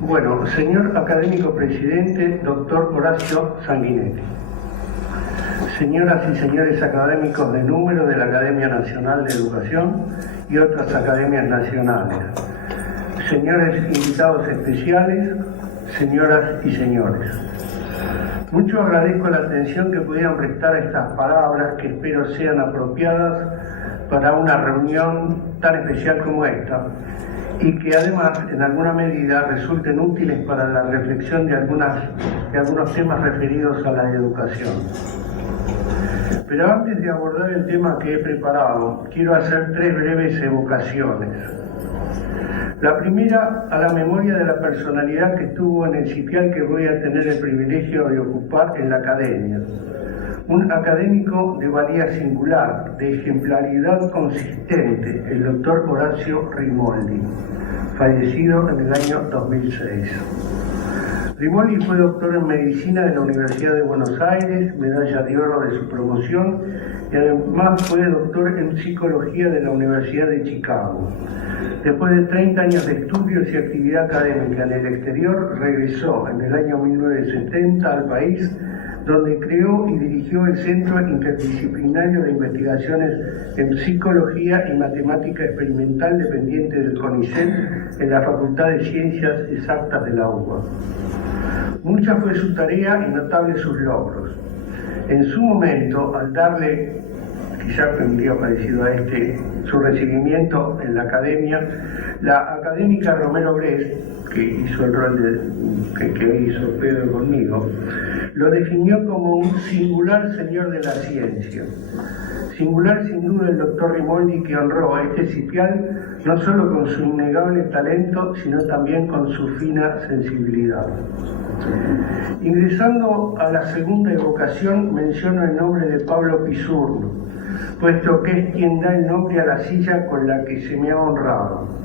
Bueno, señor académico presidente, doctor Horacio Sanguinetti. Señoras y señores académicos de número de la Academia Nacional de Educación y otras academias nacionales. Señores invitados especiales, señoras y señores. Mucho agradezco la atención que pudieran prestar a estas palabras que espero sean apropiadas para una reunión tan especial como esta y que además en alguna medida resulten útiles para la reflexión de algunos temas referidos a la educación. Pero antes de abordar el tema que he preparado, quiero hacer 3 breves evocaciones. La primera, a la memoria de la personalidad que estuvo en el sitial que voy a tener el privilegio de ocupar en la academia. Un académico de valía singular, de ejemplaridad consistente, el doctor Horacio Rimoldi, fallecido en el año 2006. Rimoldi fue doctor en medicina de la Universidad de Buenos Aires, medalla de oro de su promoción, y además fue doctor en psicología de la Universidad de Chicago. Después de 30 años de estudios y actividad académica en el exterior, regresó en el año 1970 al país, donde creó y dirigió el Centro Interdisciplinario de Investigaciones en Psicología y Matemática Experimental dependiente del CONICET en la Facultad de Ciencias Exactas de la UBA. Mucha fue su tarea y notables sus logros. En su momento, al darle, quizá un día parecido a este, su recibimiento en la academia, la académica Romero Brest, que hizo el rol que hizo Pedro conmigo, lo definió como un singular señor de la ciencia. Singular sin duda el doctor Rimoldi, que honró a este sitial no solo con su innegable talento, sino también con su fina sensibilidad. Ingresando a la segunda evocación, menciono el nombre de Pablo Pisurno, puesto que es quien da el nombre a la silla con la que se me ha honrado.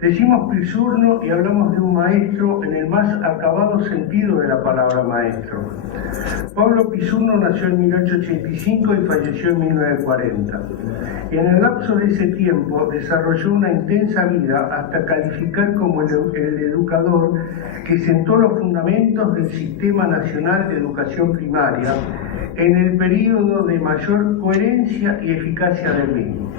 Decimos Pisurno y hablamos de un maestro en el más acabado sentido de la palabra maestro. Pablo Pisurno nació en 1885 y falleció en 1940. Y en el lapso de ese tiempo desarrolló una intensa vida hasta calificar como el educador que sentó los fundamentos del Sistema Nacional de Educación Primaria en el período de mayor coherencia y eficacia del mismo.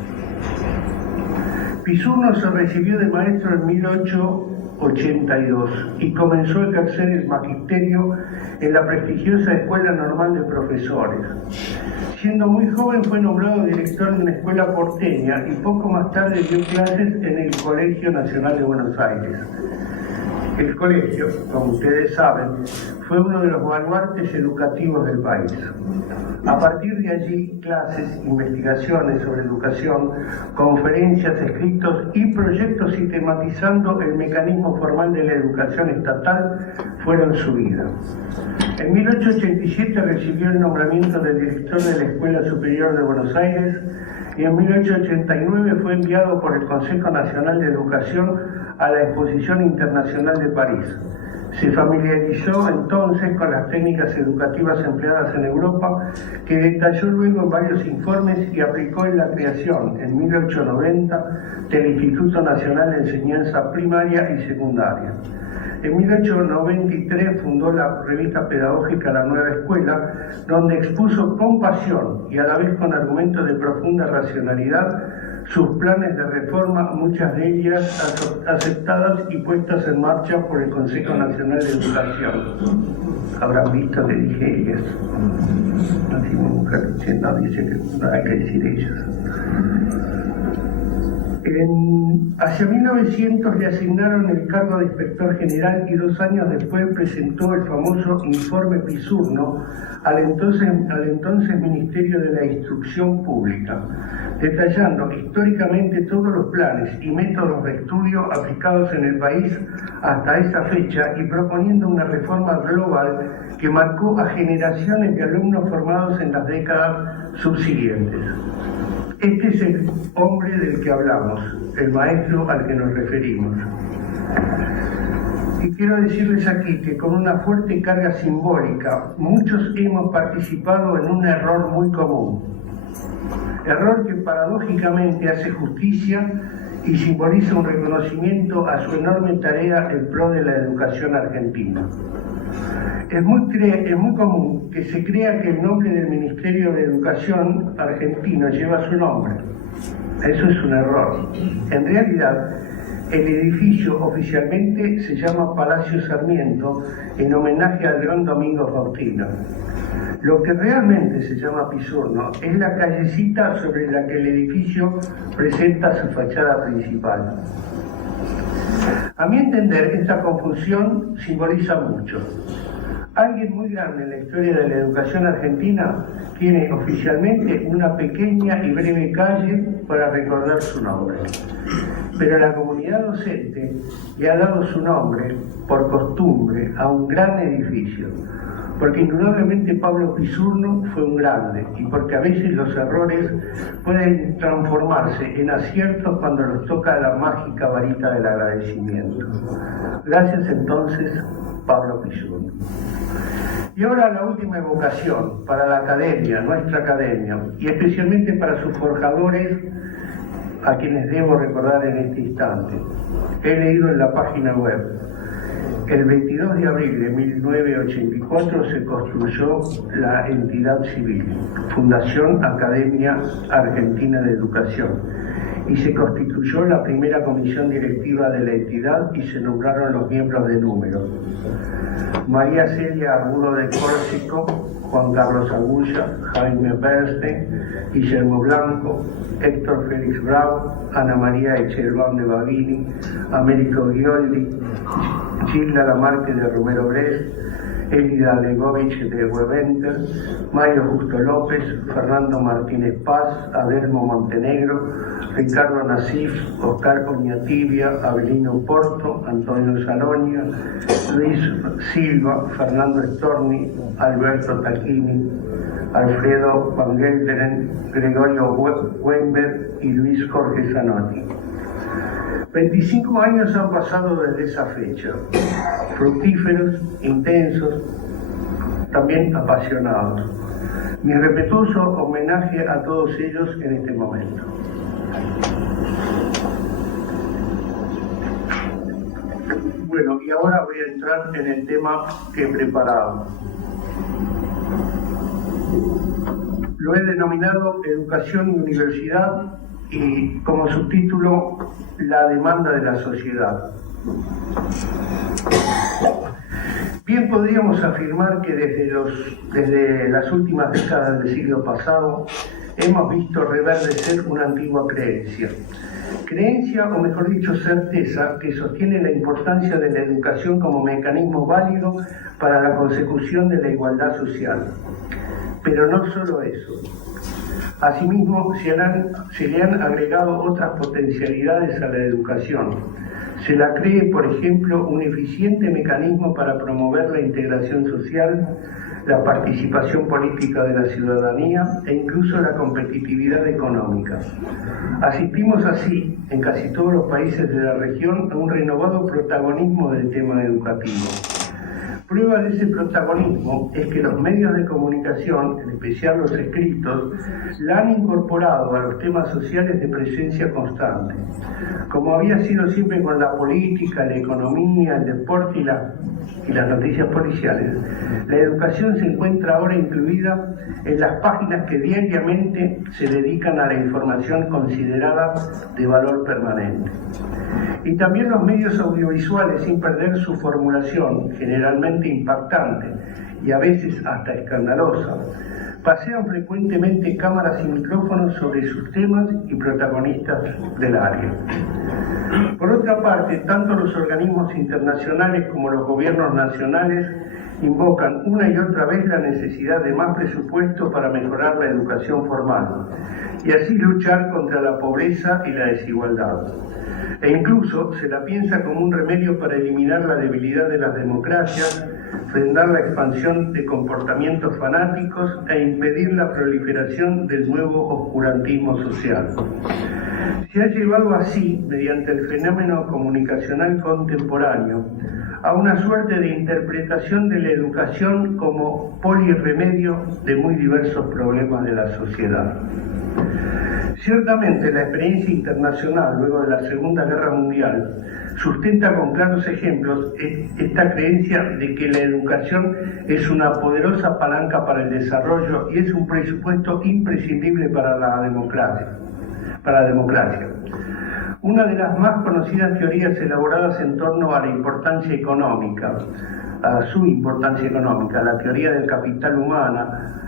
Pisurno se recibió de maestro en 1882 y comenzó a ejercer el magisterio en la prestigiosa Escuela Normal de Profesores. Siendo muy joven fue nombrado director de una escuela porteña y poco más tarde dio clases en el Colegio Nacional de Buenos Aires. El colegio, como ustedes saben, fue uno de los baluartes educativos del país. A partir de allí, clases, investigaciones sobre educación, conferencias, escritos y proyectos sistematizando el mecanismo formal de la educación estatal fueron su vida. En 1887 recibió el nombramiento de director de la Escuela Superior de Buenos Aires y en 1889 fue enviado por el Consejo Nacional de Educación a la Exposición Internacional de París. Se familiarizó entonces con las técnicas educativas empleadas en Europa, que detalló luego en varios informes y aplicó en la creación, en 1890, del Instituto Nacional de Enseñanza Primaria y Secundaria. En 1893 fundó la revista pedagógica La Nueva Escuela, donde expuso con pasión y a la vez con argumentos de profunda racionalidad sus planes de reforma, muchas de ellas aceptadas y puestas en marcha por el Consejo Nacional de Educación. Habrán visto que dije ellas. Así mi mujer no dice que no hay que decir ellas. Hacia 1900 le asignaron el cargo de inspector general y 2 años después presentó el famoso informe Pisurno al entonces Ministerio de la Instrucción Pública, detallando históricamente todos los planes y métodos de estudio aplicados en el país hasta esa fecha y proponiendo una reforma global que marcó a generaciones de alumnos formados en las décadas subsiguientes. Este es el hombre del que hablamos, el maestro al que nos referimos. Y quiero decirles aquí que con una fuerte carga simbólica, muchos hemos participado en un error muy común. error que paradójicamente hace justicia y simboliza un reconocimiento a su enorme tarea en pro de la educación argentina. Es muy común que se crea que el nombre del Ministerio de Educación argentino lleva su nombre. Eso es un error. En realidad, el edificio oficialmente se llama Palacio Sarmiento en homenaje al gran Domingo Faustino. Lo que realmente se llama Pisurno es la callecita sobre la que el edificio presenta su fachada principal. A mi entender, esta confusión simboliza mucho. Alguien muy grande en la historia de la educación argentina tiene oficialmente una pequeña y breve calle para recordar su nombre. Pero la comunidad docente le ha dado su nombre, por costumbre, a un gran edificio, porque indudablemente Pablo Pisurno fue un grande y porque a veces los errores pueden transformarse en aciertos cuando nos toca la mágica varita del agradecimiento. Gracias entonces, Pablo Pisurno. Y ahora la última evocación para la academia, nuestra academia, y especialmente para sus forjadores, a quienes debo recordar en este instante. He leído en la página web: el 22 de abril de 1984 se construyó la entidad civil, Fundación Academia Argentina de Educación, y se constituyó la primera comisión directiva de la entidad y se nombraron los miembros de número: María Celia Argudo de Córsico, Juan Carlos Agulla, Jaime Bernstein, Guillermo Blanco, Héctor Félix Bravo, Ana María Echelbán de Babini, Américo Ghioldi, Gilda Lamarque de Romero Brest, Elida Legovich de Webenter, Mario Justo López, Fernando Martínez Paz, Adelmo Montenegro, Ricardo Nasif, Oscar Oñatibia, Abelino Porto, Antonio Salonia, Luis Silva, Fernando Storni, Alberto Tacchini, Alfredo Van Gelderen, Gregorio Weinberg y Luis Jorge Zanotti. 25 años han pasado desde esa fecha, fructíferos, intensos, también apasionados. Mi respetuoso homenaje a todos ellos en este momento. Bueno, y ahora voy a entrar en el tema que he preparado. Lo he denominado Educación y Universidad, y como subtítulo, la demanda de la sociedad. Bien podríamos afirmar que desde las últimas décadas del siglo pasado hemos visto reverdecer una antigua creencia, o mejor dicho certeza, que sostiene la importancia de la educación como mecanismo válido para la consecución de la igualdad social. Pero no solo eso. Asimismo, se le han agregado otras potencialidades a la educación. Se la cree, por ejemplo, un eficiente mecanismo para promover la integración social, la participación política de la ciudadanía e incluso la competitividad económica. Asistimos así, en casi todos los países de la región, a un renovado protagonismo del tema educativo. Prueba de ese protagonismo es que los medios de comunicación, en especial los escritos, la han incorporado a los temas sociales de presencia constante. Como había sido siempre con la política, la economía, el deporte y las noticias policiales, la educación se encuentra ahora incluida en las páginas que diariamente se dedican a la información considerada de valor permanente. Y también los medios audiovisuales, sin perder su formulación, generalmente impactante y a veces hasta escandalosa, pasean frecuentemente cámaras y micrófonos sobre sus temas y protagonistas del área. Por otra parte, tanto los organismos internacionales como los gobiernos nacionales invocan una y otra vez la necesidad de más presupuesto para mejorar la educación formal y así luchar contra la pobreza y la desigualdad. E incluso se la piensa como un remedio para eliminar la debilidad de las democracias, frenar la expansión de comportamientos fanáticos e impedir la proliferación del nuevo oscurantismo social. Se ha llevado así, mediante el fenómeno comunicacional contemporáneo, a una suerte de interpretación de la educación como polirremedio de muy diversos problemas de la sociedad. Ciertamente, la experiencia internacional luego de la Segunda Guerra Mundial sustenta con claros ejemplos esta creencia de que la educación es una poderosa palanca para el desarrollo y es un presupuesto imprescindible para la democracia. Una de las más conocidas teorías elaboradas en torno a la importancia económica, a su importancia económica, la teoría del capital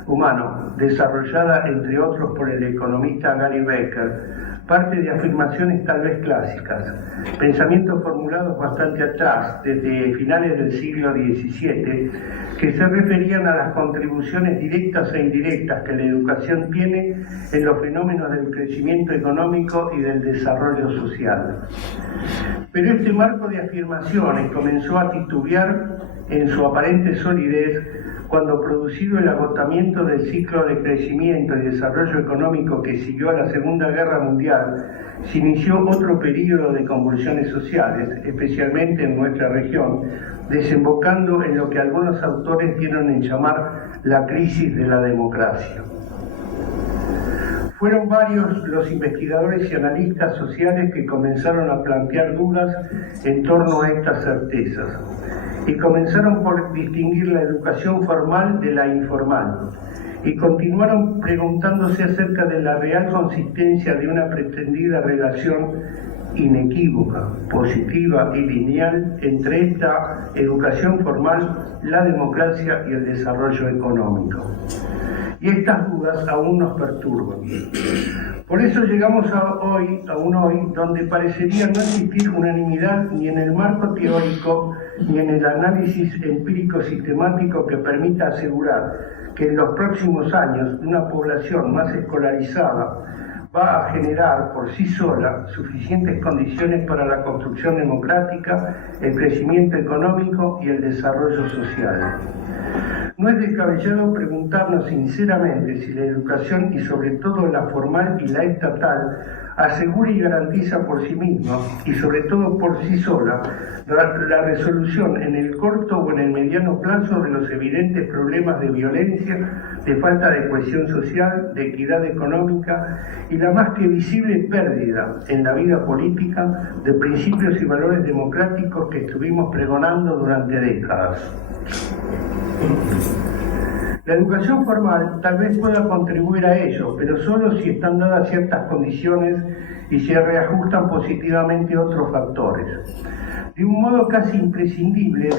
humano, desarrollada entre otros por el economista Gary Becker, parte de afirmaciones tal vez clásicas, pensamientos formulados bastante atrás, desde finales del siglo XVII, que se referían a las contribuciones directas e indirectas que la educación tiene en los fenómenos del crecimiento económico y del desarrollo social. Pero este marco de afirmaciones comenzó a titubear en su aparente solidez cuando, producido el agotamiento del ciclo de crecimiento y desarrollo económico que siguió a la Segunda Guerra Mundial, se inició otro período de convulsiones sociales, especialmente en nuestra región, desembocando en lo que algunos autores dieron en llamar la crisis de la democracia. Fueron varios los investigadores y analistas sociales que comenzaron a plantear dudas en torno a estas certezas y comenzaron por distinguir la educación formal de la informal y continuaron preguntándose acerca de la real consistencia de una pretendida relación inequívoca, positiva y lineal entre esta educación formal, la democracia y el desarrollo económico. Y estas dudas aún nos perturban. Por eso llegamos a un hoy donde parecería no existir unanimidad ni en el marco teórico ni en el análisis empírico sistemático que permita asegurar que en los próximos años una población más escolarizada va a generar por sí sola suficientes condiciones para la construcción democrática, el crecimiento económico y el desarrollo social. No es descabellado preguntarnos sinceramente si la educación, y sobre todo la formal y la estatal, asegura y garantiza por sí misma, y sobre todo por sí sola, la resolución en el corto o en el mediano plazo de los evidentes problemas de violencia, de falta de cohesión social, de equidad económica y la más que visible pérdida en la vida política de principios y valores democráticos que estuvimos pregonando durante décadas. La educación formal tal vez pueda contribuir a ello, pero solo si están dadas ciertas condiciones y se reajustan positivamente otros factores. De un modo casi imprescindible,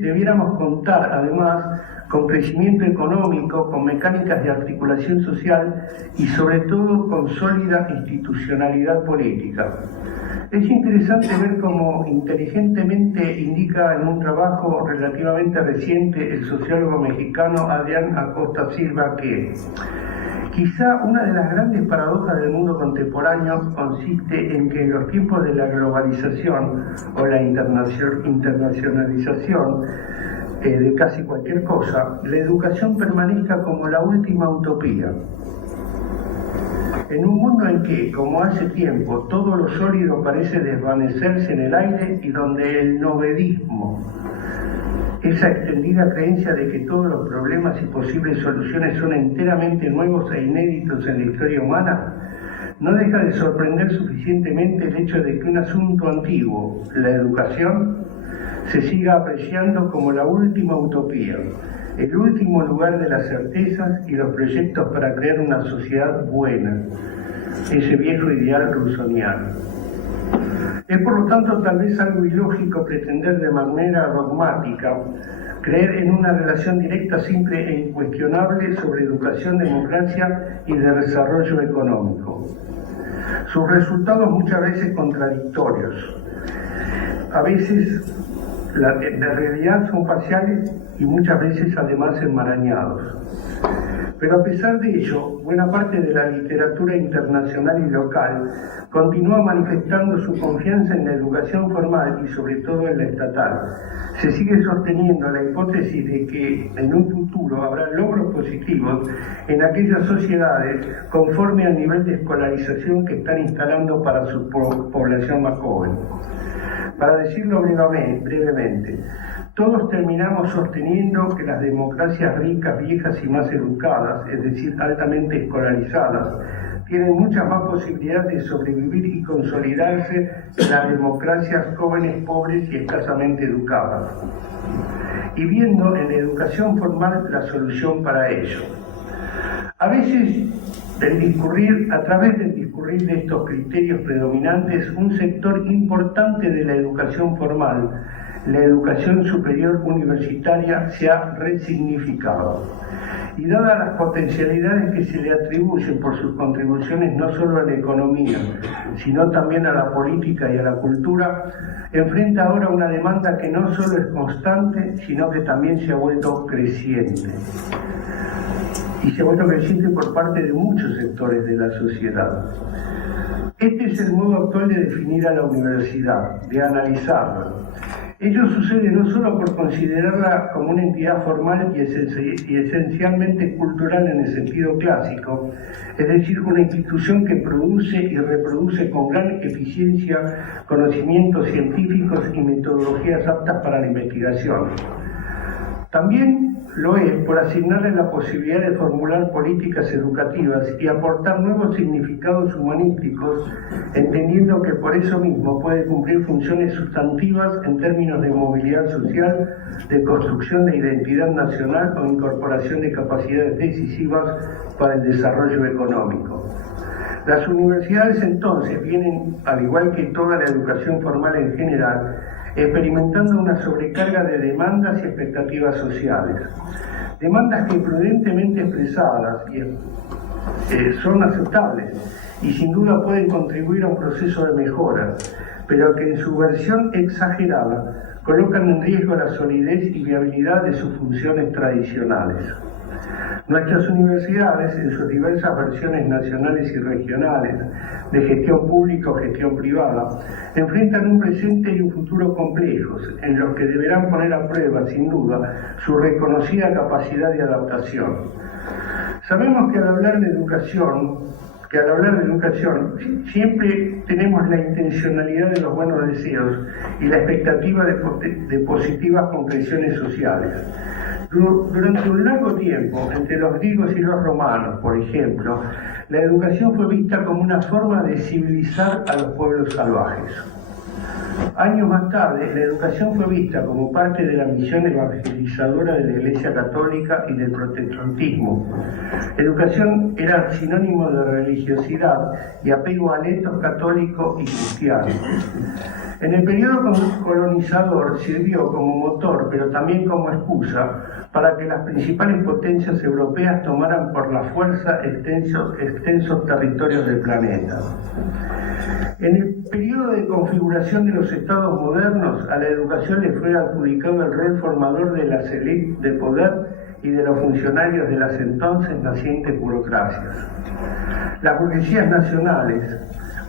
debiéramos contar además con crecimiento económico, con mecánicas de articulación social y sobre todo con sólida institucionalidad política. Es interesante ver cómo inteligentemente indica en un trabajo relativamente reciente el sociólogo mexicano Adrián Acosta Silva que quizá una de las grandes paradojas del mundo contemporáneo consiste en que en los tiempos de la globalización o la internacionalización de casi cualquier cosa, la educación permanezca como la última utopía. En un mundo en que, como hace tiempo, todo lo sólido parece desvanecerse en el aire y donde el novedismo, esa extendida creencia de que todos los problemas y posibles soluciones son enteramente nuevos e inéditos en la historia humana, no deja de sorprender suficientemente el hecho de que un asunto antiguo, la educación, se siga apreciando como la última utopía, el último lugar de las certezas y los proyectos para crear una sociedad buena, ese viejo ideal rusoniano. Es por lo tanto tal vez algo ilógico pretender de manera dogmática creer en una relación directa, simple e incuestionable sobre educación, democracia y de desarrollo económico. Sus resultados muchas veces contradictorios. A veces la realidad son parciales y muchas veces además enmarañados. Pero a pesar de ello, buena parte de la literatura internacional y local continúa manifestando su confianza en la educación formal y sobre todo en la estatal. Se sigue sosteniendo la hipótesis de que en un futuro habrá logros positivos en aquellas sociedades conforme al nivel de escolarización que están instalando para su población más joven. Para decirlo brevemente, todos terminamos sosteniendo que las democracias ricas, viejas y más educadas, es decir, altamente escolarizadas, tienen muchas más posibilidades de sobrevivir y consolidarse que las democracias jóvenes, pobres y escasamente educadas, y viendo en la educación formal la solución para ello. A veces, a través del discurrir de estos criterios predominantes, un sector importante de la educación formal, la educación superior universitaria, se ha resignificado. Y dadas las potencialidades que se le atribuyen por sus contribuciones no solo a la economía, sino también a la política y a la cultura, enfrenta ahora una demanda que no solo es constante, sino que también se ha vuelto creciente. Y se ha vuelto creciente por parte de muchos sectores de la sociedad. Este es el modo actual de definir a la universidad, de analizarla. Ello sucede no solo por considerarla como una entidad formal y esencialmente cultural en el sentido clásico, es decir, una institución que produce y reproduce con gran eficiencia conocimientos científicos y metodologías aptas para la investigación. También lo es por asignarle la posibilidad de formular políticas educativas y aportar nuevos significados humanísticos, entendiendo que por eso mismo puede cumplir funciones sustantivas en términos de movilidad social, de construcción de identidad nacional o incorporación de capacidades decisivas para el desarrollo económico. Las universidades entonces vienen, al igual que toda la educación formal en general, experimentando una sobrecarga de demandas y expectativas sociales. Demandas que prudentemente expresadas son aceptables y sin duda pueden contribuir a un proceso de mejora, pero que en su versión exagerada colocan en riesgo la solidez y viabilidad de sus funciones tradicionales. Nuestras universidades, en sus diversas versiones nacionales y regionales, de gestión pública o gestión privada, enfrentan un presente y un futuro complejos, en los que deberán poner a prueba, sin duda, su reconocida capacidad de adaptación. Sabemos que al hablar de educación, siempre tenemos la intencionalidad de los buenos deseos y la expectativa de positivas concreciones sociales. Durante un largo tiempo, entre los griegos y los romanos, por ejemplo, la educación fue vista como una forma de civilizar a los pueblos salvajes. Años más tarde, la educación fue vista como parte de la misión evangelizadora de la Iglesia Católica y del protestantismo. Educación era sinónimo de religiosidad y apego al etos católico y cristiano. En el periodo colonizador sirvió como motor, pero también como excusa, para que las principales potencias europeas tomaran por la fuerza extensos territorios del planeta. En el periodo de configuración de los estados modernos, a la educación le fue adjudicado el rol formador de las élites de poder y de los funcionarios de las entonces nacientes burocracias. Las burguesías nacionales,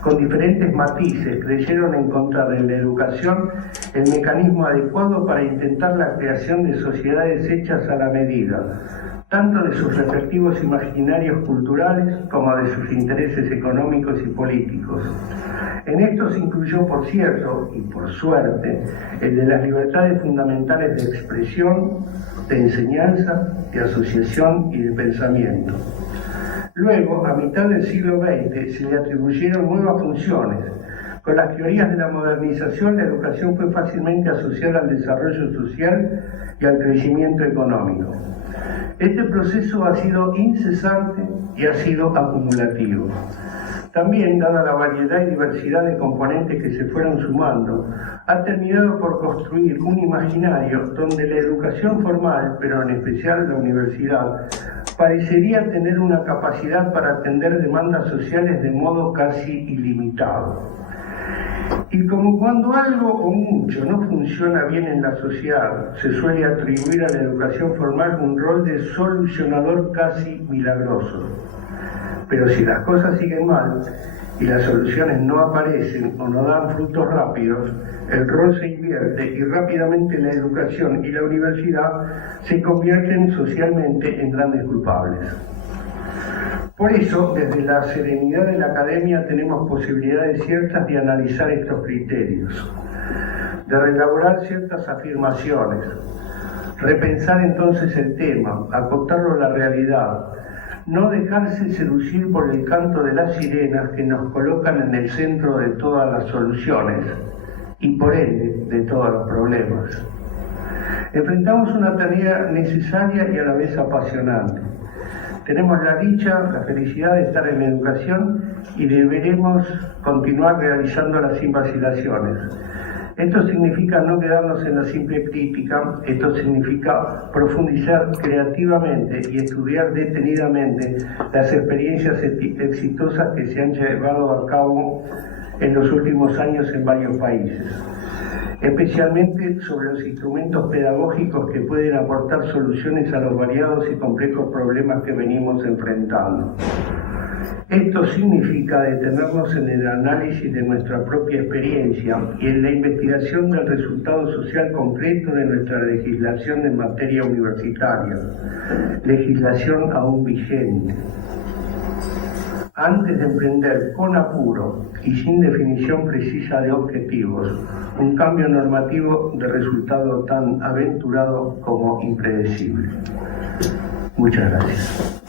con diferentes matices, creyeron encontrar en la educación el mecanismo adecuado para intentar la creación de sociedades hechas a la medida, tanto de sus respectivos imaginarios culturales como de sus intereses económicos y políticos. En esto se incluyó, por cierto, y por suerte, el de las libertades fundamentales de expresión, de enseñanza, de asociación y de pensamiento. Luego, a mitad del siglo XX, se le atribuyeron nuevas funciones. Con las teorías de la modernización, la educación fue fácilmente asociada al desarrollo social y al crecimiento económico. Este proceso ha sido incesante y ha sido acumulativo. También, dada la variedad y diversidad de componentes que se fueron sumando, ha terminado por construir un imaginario donde la educación formal, pero en especial la universidad, parecería tener una capacidad para atender demandas sociales de modo casi ilimitado. Y como cuando algo o mucho no funciona bien en la sociedad, se suele atribuir a la educación formal un rol de solucionador casi milagroso. Pero si las cosas siguen mal y las soluciones no aparecen o no dan frutos rápidos, el rol se invierte y rápidamente la educación y la universidad se convierten socialmente en grandes culpables. Por eso, desde la serenidad de la academia tenemos posibilidades ciertas de analizar estos criterios, de reelaborar ciertas afirmaciones, repensar entonces el tema, acotarlo a la realidad, no dejarse seducir por el canto de las sirenas que nos colocan en el centro de todas las soluciones y por ende de todos los problemas. Enfrentamos una tarea necesaria y a la vez apasionante. Tenemos la dicha, la felicidad de estar en la educación y deberemos continuar realizándola sin vacilaciones. Esto significa no quedarnos en la simple crítica, esto significa profundizar creativamente y estudiar detenidamente las experiencias exitosas que se han llevado a cabo en los últimos años en varios países, especialmente sobre los instrumentos pedagógicos que pueden aportar soluciones a los variados y complejos problemas que venimos enfrentando. Esto significa detenernos en el análisis de nuestra propia experiencia y en la investigación del resultado social concreto de nuestra legislación en materia universitaria, legislación aún vigente. Antes de emprender con apuro y sin definición precisa de objetivos, un cambio normativo de resultado tan aventurado como impredecible. Muchas gracias.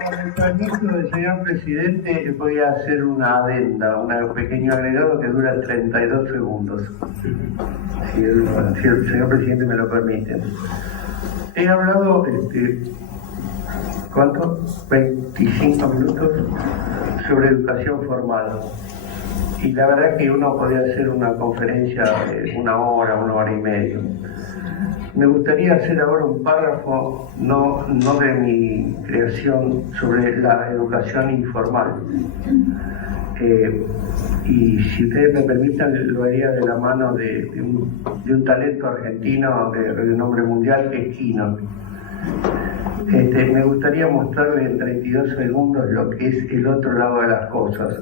Con el permiso del señor presidente, voy a hacer una adenda, un pequeño agregado que dura 32 segundos. Si el señor presidente me lo permite. He hablado, ¿cuánto? 25 minutos sobre educación formal. Y la verdad que uno podría hacer una conferencia de una hora y media. Me gustaría hacer ahora un párrafo, no de mi creación, sobre la educación informal. Y si ustedes me permiten, lo haría de la mano de un talento argentino de renombre mundial, que es Quino. Me gustaría mostrarle en 32 segundos lo que es el otro lado de las cosas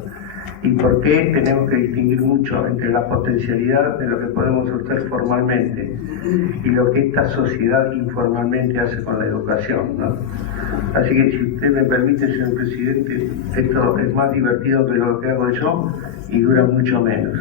y por qué tenemos que distinguir mucho entre la potencialidad de lo que podemos hacer formalmente y lo que esta sociedad informalmente hace con la educación, ¿no? Así que si usted me permite, señor presidente, esto es más divertido que lo que hago yo y dura mucho menos.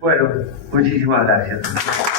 Bueno, muchísimas gracias.